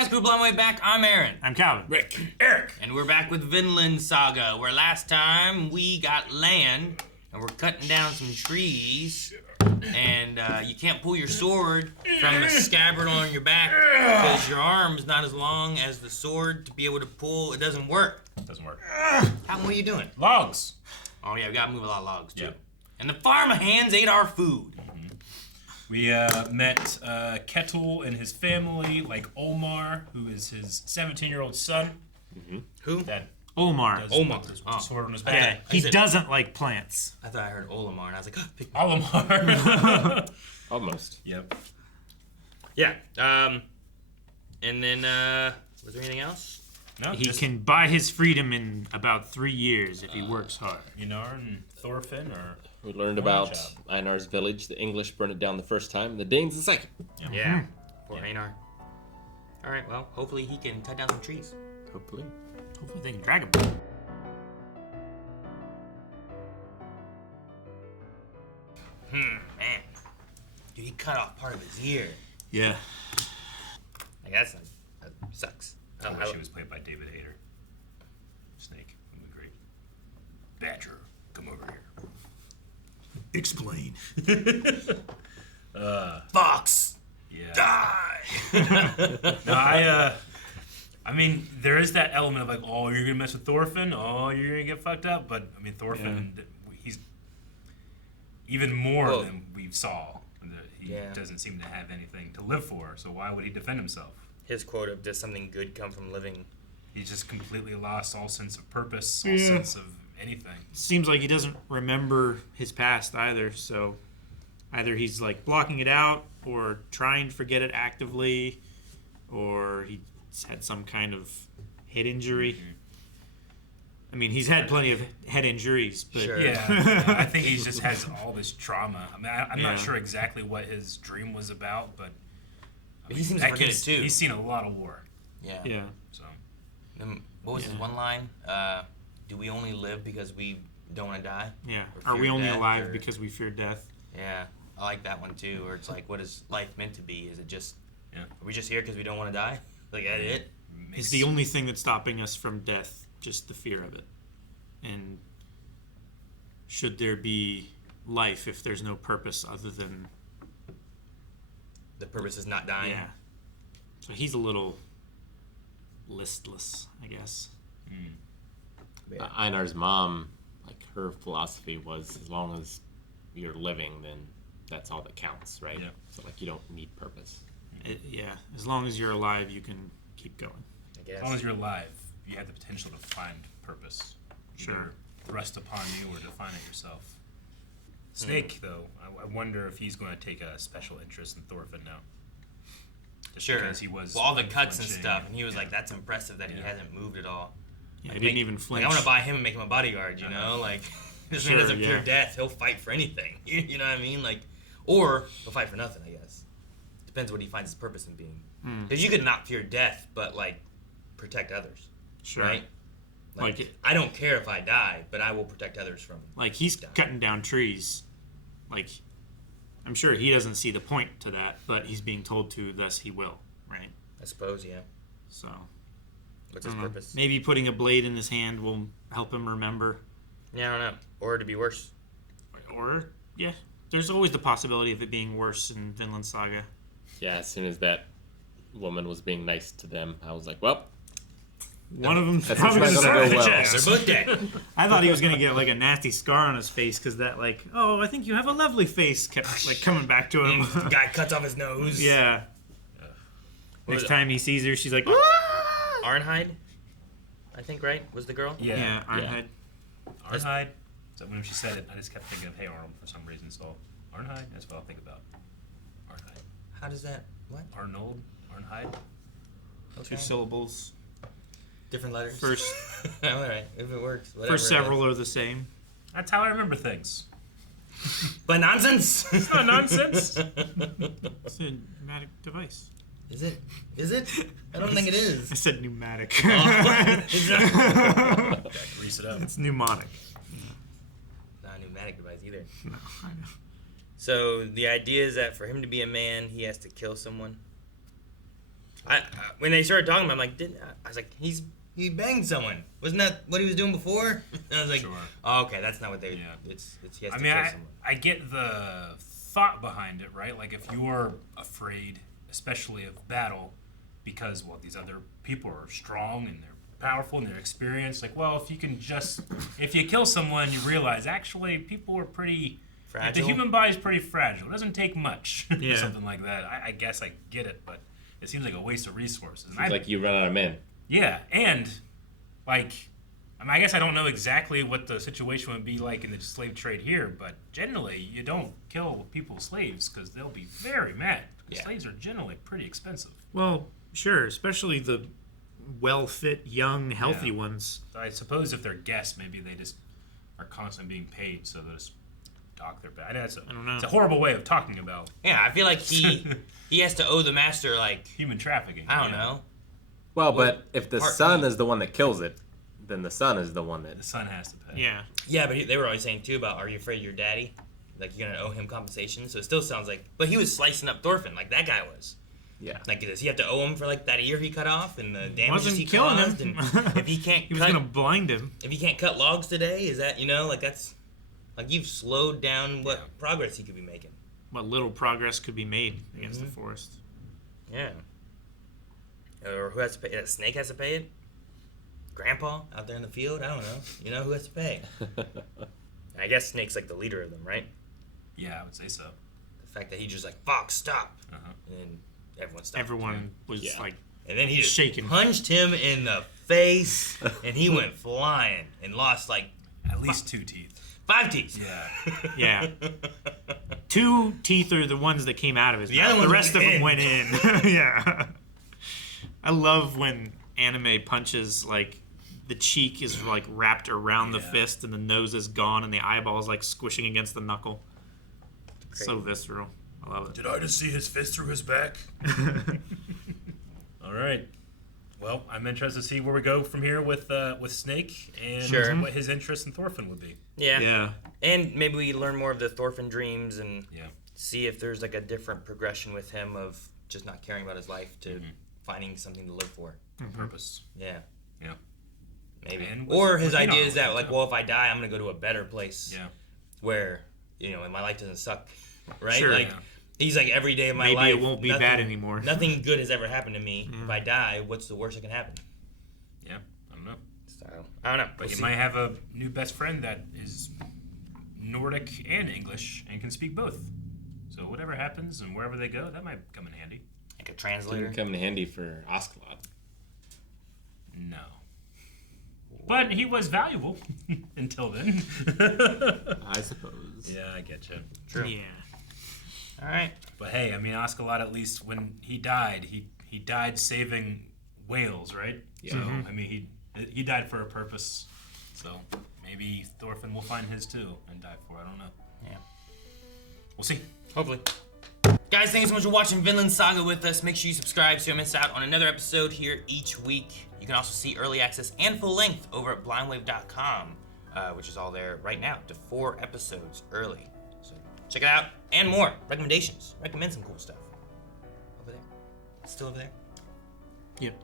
guys, Group Long Way Back. I'm Aaron. I'm Calvin. Rick. Eric. And we're back with Vinland Saga, where last time we got land, and we're cutting down some trees, and you can't pull your sword from the scabbard on your back, because your arm's not as long as the sword to be able to pull. It doesn't work. Doesn't work. What are you doing? Logs. Oh yeah, we gotta move a lot of logs, too. Yep. And the farm hands ate our food. We met Ketul and his family, like Omar, who is his 17-year-old son. Mm-hmm. Who? That Omar. Omar. His sword on his back. Yeah, he doesn't like plants. I thought I heard Olimar, and I was like, oh, pick me. Olimar. Almost. Yep. Yeah. And then, was there anything else? No, He can buy his freedom in about 3 years if he works hard. Einar and Thorfinn are... We learned about Einar's village. The English burned it down the first time, and the Danes the second. Yeah. Poor Einar. All right, well, hopefully he can cut down some trees. Hopefully. Hopefully they can drag him. Man. Dude, he cut off part of his ear. Yeah. Like, that sucks. I wish he was played by David Hayter. Snake. That would be great. Badger, come over here. Explain. Fox! Yeah. Die! No, I mean, there is that element of like, oh, you're gonna mess with Thorfinn, oh, you're gonna get fucked up. But I mean, Thorfinn, he's even more than we saw. He doesn't seem to have anything to live for. So why would he defend himself? His quote of, does something good come from living? He's just completely lost all sense of purpose, all sense of anything. Seems like he doesn't remember his past either, so either he's like blocking it out or trying to forget it actively, or he's had some kind of head injury. I mean, he's had plenty of head injuries, but Sure. Yeah, I think he just has all this trauma. I mean, I'm not sure exactly what his dream was about, but He seems to forget it too. He's seen a lot of war. Yeah. So. What was his one line? Do we only live because we don't want to die? Yeah. Or Are we fear only death, alive or- because we fear death? Yeah. I like that one too, where it's like, what is life meant to be? Is it just, Yeah. are we just here because we don't want to die? Like, that it? It's the only thing that's stopping us from death, just the fear of it. And should there be life if there's no purpose other than... The purpose is not dying? Yeah. So he's a little listless, I guess. Yeah. Einar's mom, like her philosophy was, as long as you're living, then that's all that counts, right? Yeah. So like you don't need purpose. Yeah. As long as you're alive, you can keep going. I guess. As long as you're alive, you have the potential to find purpose. Sure. Either thrust upon you or define it yourself. Snake, though, I wonder if he's going to take a special interest in Thorfinn now. Just Sure. because he was all the cuts and unflinching stuff, and he was like, that's impressive that he hasn't moved at all. Yeah, Like, he didn't even flinch. Like, I want to buy him and make him a bodyguard, you know? Like, this man Sure, doesn't fear yeah. death. He'll fight for anything. You know what I mean? Like, or he'll fight for nothing, I guess. Depends what he finds his purpose in being. Because you could not fear death, but, like, protect others. Sure. Right? Like, I don't care if I die, but I will protect others from like he's dying. cutting down trees. Like, I'm sure he doesn't see the point to that, but he's being told to, thus he will, right? I suppose, yeah. So, What's I his don't know. purpose? Maybe putting a blade in his hand will help him remember. Yeah, I don't know. Or to be worse. Or, yeah, there's always the possibility of it being worse in Vinland Saga. Yeah, as soon as that woman was being nice to them, I was like, well, One of them's that's probably not going to gonna start go well. They're both dead. I thought he was going to get like a nasty scar on his face because that like, oh, I think you have a lovely face kept like coming back to him. Guy cuts off his nose. Yeah. What was Next it? time he sees her, she's like, Arnheid, I think, right? Was the girl? yeah, Arnheid. Arnheid. So when she said it, I just kept thinking of Hey Arnold for some reason. So Arnheid, that's what I'll think about. Arnheid. How does that? What? Arnold. Arnheid. Okay. 2 syllables. Different letters. First, All right, if it works. Whatever first several are the same. That's how I remember things. But nonsense. It's not nonsense. It's a pneumatic device. Is it? Is it? I don't think it I is. said pneumatic. Is it? Gotta grease it up. It's mnemonic. Not a pneumatic device either. No, I know. So the idea is that for him to be a man, he has to kill someone. When they started talking about, him, I'm like, I was like, he banged someone. Wasn't that what he was doing before? And I was like, Sure. oh, okay, that's not what they. Yeah. It's he has I to mean, kill someone. I get the thought behind it, right? Like if you're afraid, especially of battle, because these other people are strong and they're powerful and they're experienced. Like, well, if you kill someone, you realize actually people are pretty. Fragile. The human body's pretty fragile. It doesn't take much. Yeah. Something like that. I guess I get it, but it seems like a waste of resources. And It's like you run out of men. yeah, and I guess I don't know exactly what the situation would be like in the slave trade here, but generally you don't kill people's slaves because they'll be very mad. Because slaves are generally pretty expensive. Well, sure, especially the well-fit, young, healthy Yeah. ones. So I suppose if they're guests, maybe they just are constantly being paid, so they'll just dock their back. I don't know. It's a horrible way of talking about Yeah, I feel like he has to owe the master like human trafficking. I don't know. Well, but if the part- son is the one that kills it, then the son is the one The that. son has to pay. Yeah. Yeah, but they were always saying too about, are you afraid of your daddy? Like you're gonna owe him compensation. So it still sounds like, but he was slicing up Thorfinn like that guy was. Yeah. Like, does he have to owe him for like that ear he cut off and the damages Wasn't he killing caused? him. And if he can't, He was cut, gonna blind him. if he can't cut logs today, is that like that's like you've slowed down what Yeah. progress he could be making. What little progress could be made against the forest. Yeah. Or who has to pay? A snake has to pay it. Grandpa out there in the field. I don't know. You know who has to pay? I guess Snake's like the leader of them, right? Yeah, I would say so. The fact that he just like Fox stop, Uh-huh. and then everyone stopped. Everyone was Yeah. like, And then he just shaking. punched him in the face, and he went flying and lost like At least 2 teeth. 5 teeth. Yeah. yeah. 2 teeth are the ones that came out of his The mouth. other The ones rest of went them in. went in. Yeah. I love when anime punches, like, the cheek is, like, wrapped around the Yeah. fist and the nose is gone and the eyeball is, like, squishing against the knuckle. So visceral. I love it. Did I just see his fist through his back? All right. Well, I'm interested to see where we go from here with Snake and Sure. what his interest in Thorfinn would be. Yeah. Yeah. And maybe we learn more of the Thorfinn dreams and Yeah. see if there's like a different progression with him of just not caring about his life to finding something to live for. Purpose. Yeah. Yeah. Maybe. And with- Or his with Enoch idea is that too. like, well, if I die, I'm gonna go to a better place. Yeah. Where, my life doesn't suck. Right? Sure. Like Yeah. he's like every day of my Maybe life. it won't be nothing- bad anymore. Nothing good has ever happened to me. If I die, what's the worst that can happen? Yeah. I don't know. So I don't know. But We'll he see. might have a new best friend that is Nordic and English and can speak both. So whatever happens and wherever they go, that might come in handy. like a Didn't translator. come in handy for Oscalot. No. But he was valuable until then. I suppose. Yeah, I get you. True. Yeah. All right. But hey, I mean, Oscalot, at least when he died, he died saving whales, right? Yeah. So, I mean, he died for a purpose. So maybe Thorfinn will find his too and die for it. I don't know. Yeah. We'll see. Hopefully. Guys, thank you so much for watching Vinland Saga with us. Make sure you subscribe so you don't miss out on another episode here each week. You can also see early access and full length over at blindwave.com, which is all there right now, to 4 episodes early. So check it out and more. Recommendations. Recommend some cool stuff. Over there. Still over there? Yep.